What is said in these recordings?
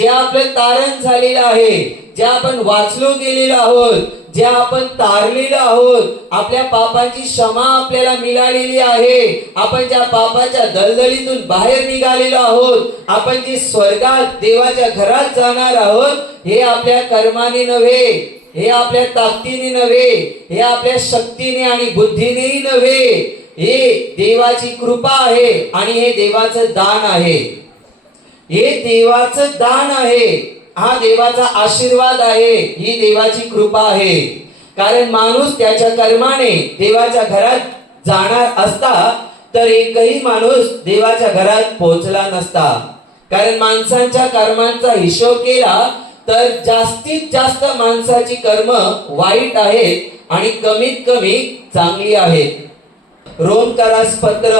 जे आपलं तारण झालेलं आहे जे आपण वाचलो गेलेलो आहोत जे आपण तारलेलो आहोत आपल्या पापाची क्षमा आपल्याला मिळालेली आहे. आपण ज्या पापाच्या दलदलीतून बाहेर निघालेलो आहोत आपण जी स्वर्गात देवाच्या घरात जाणार आहोत हे आपल्या कर्माने नव्हे हे आपल्या ताकदीने नव्हे हे आपल्या शक्तीने आणि बुद्धीनेही नव्हे. हे देवाची कृपा आहे आणि हे देवाचं दान आहे. हे देवाचं दान आहे. हा देवाचा आशीर्वाद आहे. ही देवाची कृपा आहे. कारण माणूस त्याच्या कर्माने देवाच्या घरात जाणार असता तर एकही माणूस देवाच्या घरात पोहोचला नसता. कारण माणसांच्या कर्मांचा हिशोब केला तर जास्तीत जास्त माणसाची कर्म वाईट आहेत आणि कमीत कमी चांगली आहेत. रोमकारास पत्र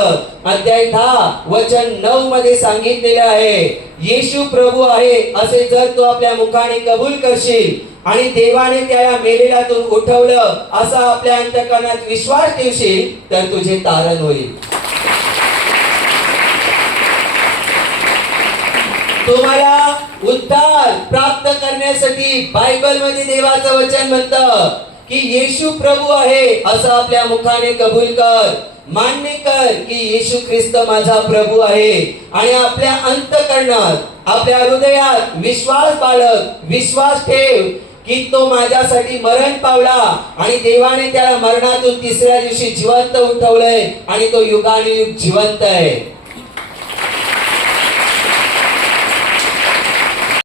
अध्याय दहा वचन नऊ मध्ये सांगितलेले आहे येशू प्रभू आहे असे जर तू आपल्या मुखाने कबूल करशील आणि देवाने त्या मेलेल्यातून उठवलं असा आपल्या अंतकरणात विश्वास ठेवशील तर तुझे तारण होईल. तुम्हाला उद्धार प्राप्त करण्यासाठी बायबलमध्ये देवाचं वचन म्हणतं. की येशू प्रभू आहे असं आपल्या मुखाने कबूल कर. मान्य कर की येशू ख्रिस्त माझा प्रभू आहे आणि आपल्या अंतकरणात आपल्या हृदयात विश्वास बाळग विश्वास ठेव की तो माझ्यासाठी मरण पावला आणि देवाने त्याला मरणातून तिसऱ्या दिवशी जिवंत उठवलंय आणि तो युगानुयुग जिवंत आहे.